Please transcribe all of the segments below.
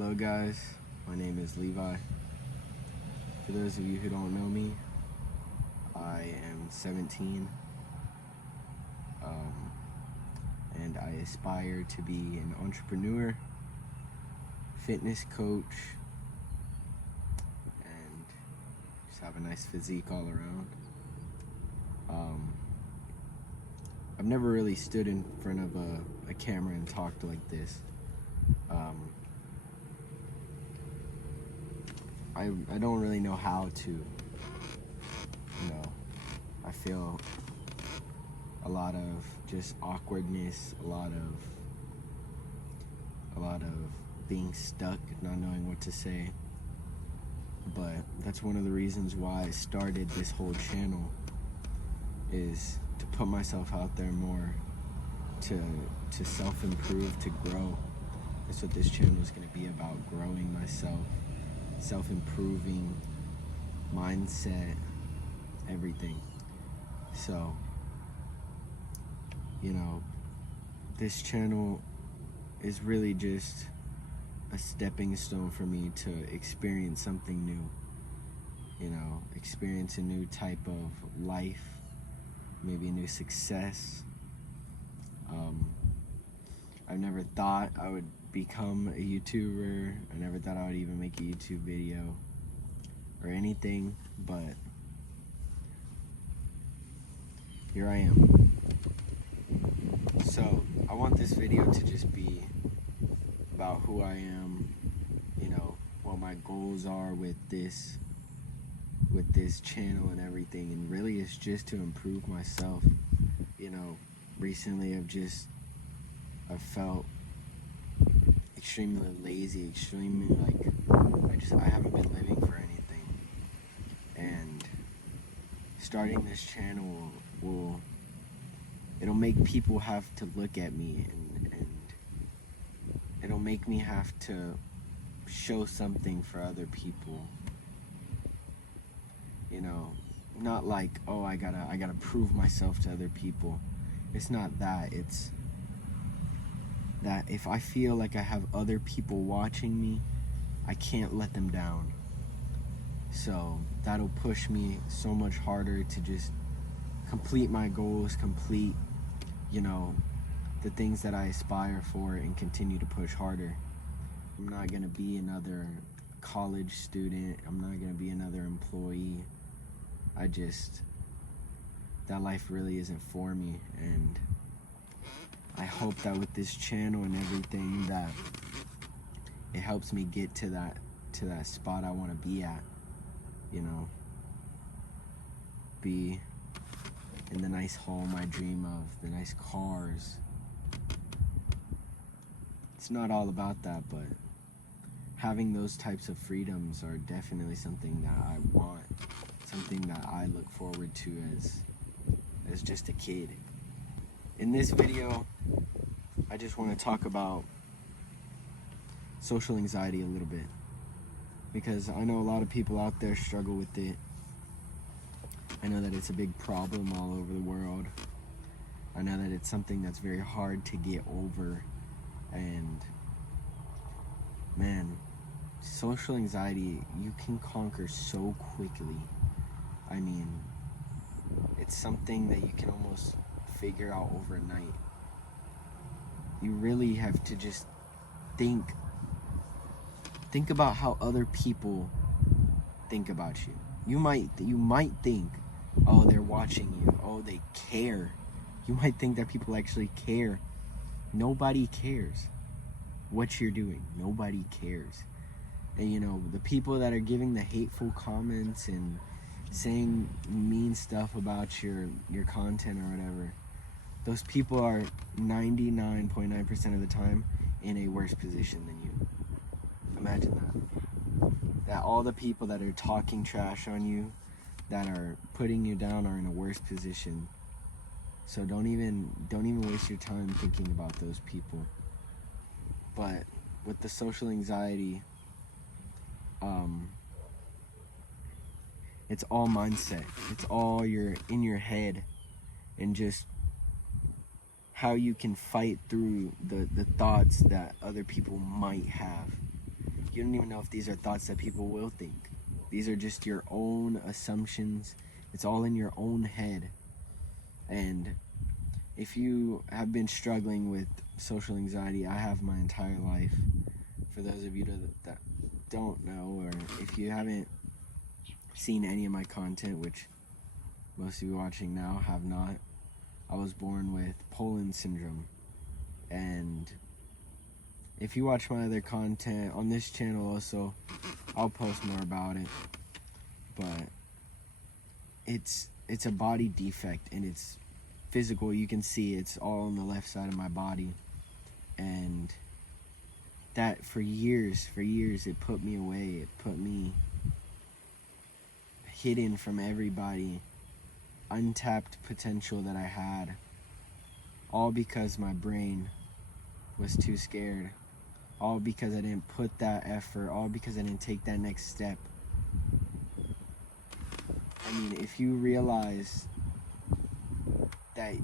Hello guys, my name is Levi. For those of you who don't know me, I am 17 and I aspire to be an entrepreneur, fitness coach, and just have a nice physique all around. I've never really stood in front of a camera and talked like this. I don't really know how to, I feel a lot of just awkwardness, a lot of being stuck, not knowing what to say. But that's one of the reasons why I started this whole channel, is to put myself out there more, to self-improve, to grow. That's what this channel is going to be about, growing myself, self-improving, mindset, everything. So, this channel is really just a stepping stone for me to experience something new. Experience a new type of life, maybe a new success. I never thought I would become a YouTuber. I never thought I would even make a YouTube video or anything, but here I am. So I want this video to just be about who I am, what my goals are with this channel and everything, and really it's just to improve myself. Recently I've felt extremely lazy, extremely I haven't been living for anything, and starting this channel it'll make people have to look at me, and it'll make me have to show something for other people. Not like, oh, I gotta prove myself to other people. It's not that. It's that if I feel like I have other people watching me, I can't let them down. So that'll push me so much harder to just complete my goals, complete, the things that I aspire for, and continue to push harder. I'm not gonna be another college student. I'm not gonna be another employee. That life really isn't for me, and I hope that with this channel and everything, that it helps me get to that spot I want to be at. Be in the nice home I dream of, the nice cars. It's not all about that, but having those types of freedoms are definitely something that I want, something that I look forward to as just a kid. In this video, I just want to talk about social anxiety a little bit, because I know a lot of people out there struggle with it. I know that it's a big problem all over the world. I know that it's something that's very hard to get over, and man, social anxiety, you can conquer so quickly. I mean, it's something that you can almost figure out overnight. You really have to just think about how other people think about you. You might think, oh, they're watching you, oh, they care. You might think that people actually care. Nobody cares what you're doing. Nobody cares. And the people that are giving the hateful comments and saying mean stuff about your content or whatever, those people are 99.9% of the time in a worse position than you. Imagine that all the people that are talking trash on you, that are putting you down, are in a worse position. So don't even waste your time thinking about those people. But with the social anxiety, it's all mindset. It's all in your head, and just how you can fight through the thoughts that other people might have. you don't even know if these are thoughts that people will think. These are just your own assumptions. It's all in your own head. And if you have been struggling with social anxiety, I have my entire life. For those of you that don't know, or if you haven't seen any of my content, which most of you watching now have not, I was born with Poland syndrome. And if you watch my other content on this channel also, I'll post more about it. But it's a body defect, and it's physical. You can see it's all on the left side of my body. And that for years, it put me away. It put me hidden from everybody. Untapped potential that I had. All because my brain was too scared. All because I didn't put that effort. All because I didn't take that next step. I mean, if you realize that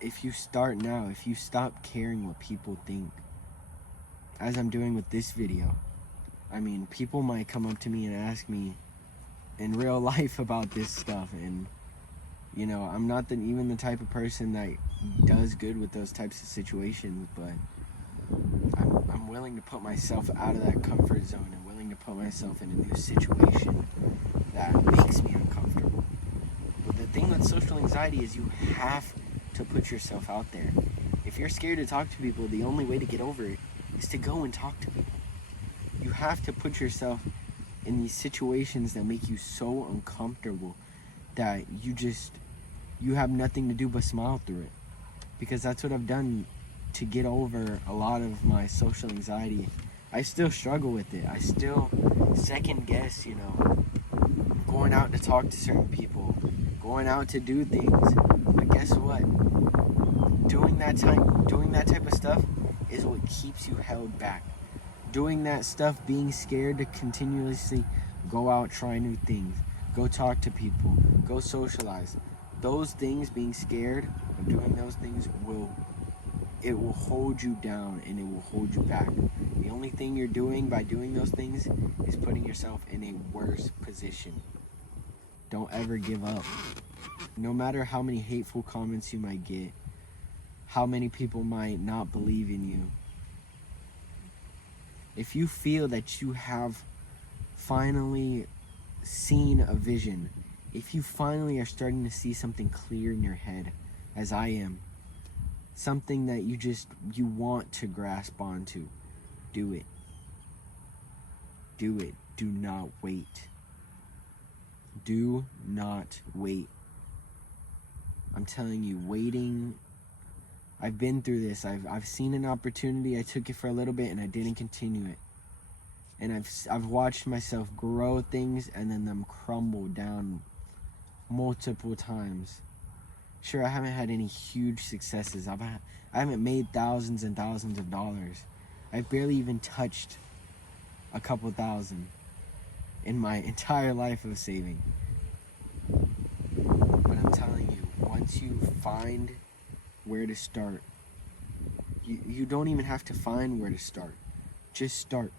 if you start now, if you stop caring what people think, as I'm doing with this video, I mean, people might come up to me and ask me in real life about this stuff, and you know, I'm not even the type of person that does good with those types of situations, but I'm willing to put myself out of that comfort zone and willing to put myself in a new situation that makes me uncomfortable. But the thing with social anxiety is you have to put yourself out there. If you're scared to talk to people, the only way to get over it is to go and talk to people. You have to put yourself in these situations that make you so uncomfortable that you have nothing to do but smile through it. Because that's what I've done to get over a lot of my social anxiety. I still struggle with it. I still second guess, you know, going out to talk to certain people, going out to do things. But guess what? Doing that type of stuff is what keeps you held back. Doing that stuff, being scared to continuously go out, try new things, go talk to people, go socialize. Those things, being scared of doing those things, will hold you down, and it will hold you back. The only thing you're doing by doing those things is putting yourself in a worse position. Don't ever give up. No matter how many hateful comments you might get, how many people might not believe in you, if you feel that you have finally seen a vision, if you finally are starting to see something clear in your head, as I am, something that you want to grasp onto, do it. Do it. Do not wait. Do not wait. I'm telling you, waiting, I've been through this. I've seen an opportunity, I took it for a little bit, and I didn't continue it. And I've watched myself grow things and then them crumble down multiple times. Sure, I haven't had any huge successes. I haven't made thousands and thousands of dollars. I've barely even touched a couple thousand in my entire life of saving. But I'm telling you, once you find where to start, you don't even have to find where to start. Just start.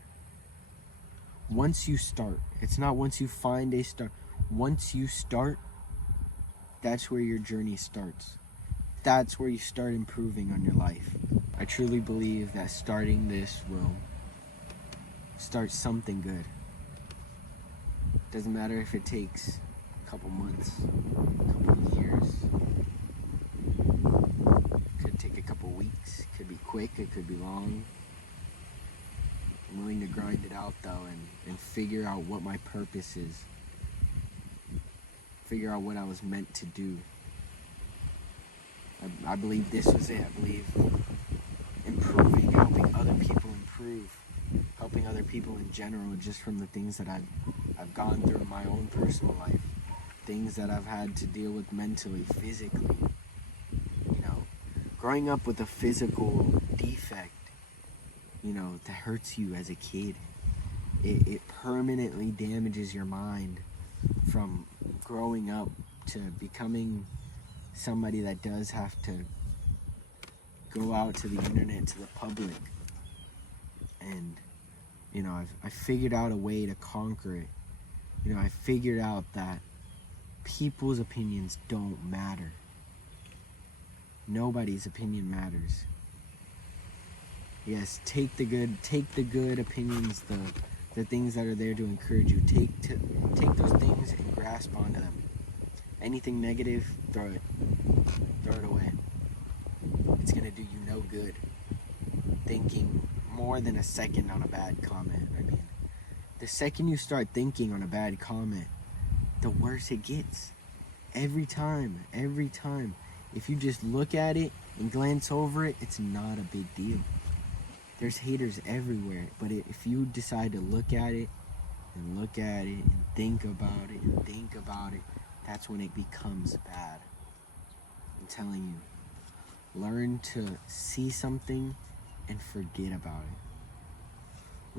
Once you start, it's not once you find a start. Once you start, that's where your journey starts. That's where you start improving on your life. I truly believe that starting this will start something good. Doesn't matter if it takes a couple months, a couple years. Could take a couple weeks. Could be quick, it could be long. I'm willing to grind it out though, and figure out what my purpose is. Figure out what I was meant to do. I believe this was it. I believe improving, helping other people improve, helping other people in general, just from the things that I've gone through in my own personal life, things that I've had to deal with mentally, physically. You know, growing up with a physical defect, you know, that hurts you as a kid. It permanently damages your mind from growing up to becoming somebody that does have to go out to the internet, to the public, and You know, I figured out a way to conquer it. You know, I figured out that people's opinions don't matter. Nobody's opinion matters. Yes, take the good opinions, the things that are there to encourage you. Take those things and grasp onto them. Anything negative, throw it away. It's gonna do you no good. Thinking more than a second on a bad comment. I mean, the second you start thinking on a bad comment, the worse it gets. Every time. If you just look at it and glance over it, it's not a big deal. There's haters everywhere, but if you decide to look at it and think about it, that's when it becomes bad. I'm telling you, learn to see something and forget about it.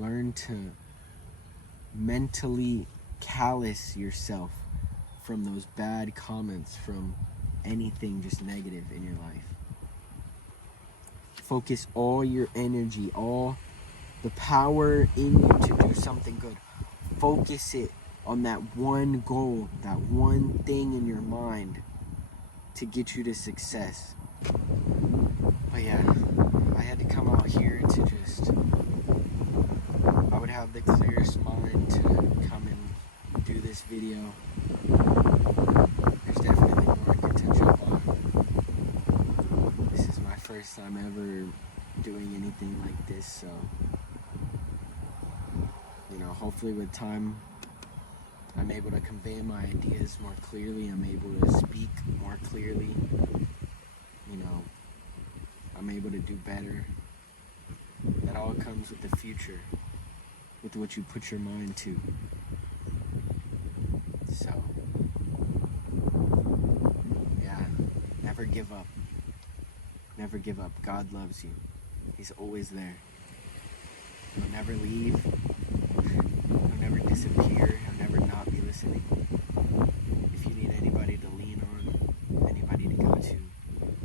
Learn to mentally callous yourself from those bad comments, from anything just negative in your life. Focus all your energy, all the power in you to do something good. Focus it on that one goal, that one thing in your mind to get you to success. But yeah, I had to come out here to just, I would have the clearest mind to come and do this video. There's definitely more I could touch up on. This is my first time ever doing anything like this, so, you know, hopefully with time I'm able to convey my ideas more clearly. I'm able to speak more clearly. You know, I'm able to do better. That all comes with the future, with what you put your mind to. So, yeah, never give up. Never give up. God loves you. He's always there. He'll never leave. He'll never disappear. He'll never not be listening. If you need anybody to lean on, anybody to go to,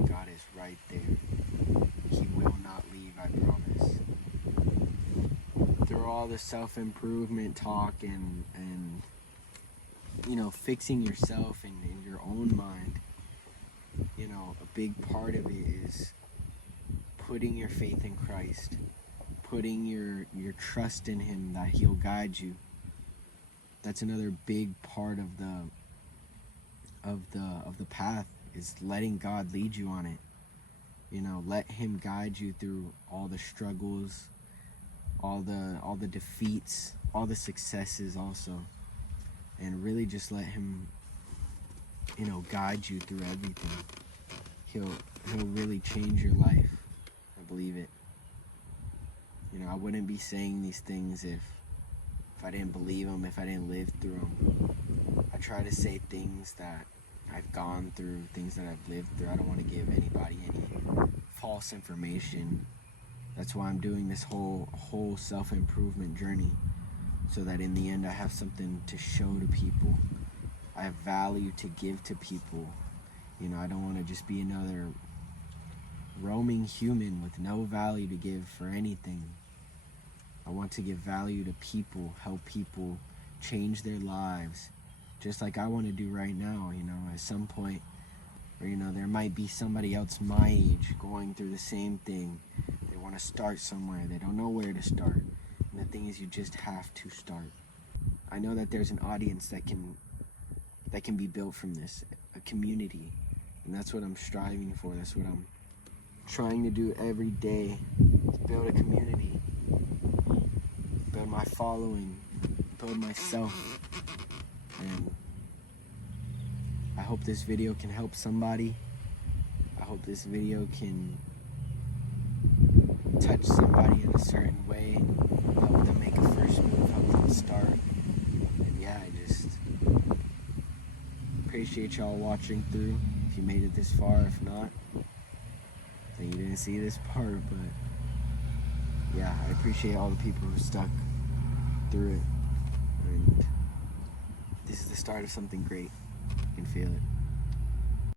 God is right there. He will not leave, I promise. Through all the self-improvement talk and you know, fixing yourself and in your own mind, you know, a big part of it is putting your faith in Christ, putting your trust in Him, that He'll guide you. That's another big part of the path, is letting God lead you on it. You know, let Him guide you through all the struggles, all the defeats, all the successes also, and really just let Him, you know, guide you through everything. He'll really change your life. I believe it. You know, I wouldn't be saying these things if I didn't believe them, if I didn't live through them. I try to say things that I've gone through, things that I've lived through. I don't want to give anybody any false information. That's why I'm doing this whole self-improvement journey, so that in the end I have something to show to people. I have value to give to people. You know, I don't want to just be another roaming human with no value to give for anything. I want to give value to people, help people change their lives, just like I want to do right now. You know, at some point, or you know, there might be somebody else my age going through the same thing. They want to start somewhere, they don't know where to start. And the thing is, you just have to start. I know that there's an audience that can be built from this, a community, and that's what I'm striving for. That's what I'm trying to do every day, is build a community, build my following, build myself. And I hope this video can help somebody. I hope this video can touch somebody in a certain way, help them make a first move, help them start. And yeah, I just appreciate y'all watching through. If you made it this far, if not, then you didn't see this part. But yeah, I appreciate all the people who stuck through it. And this is the start of something great. You can feel it.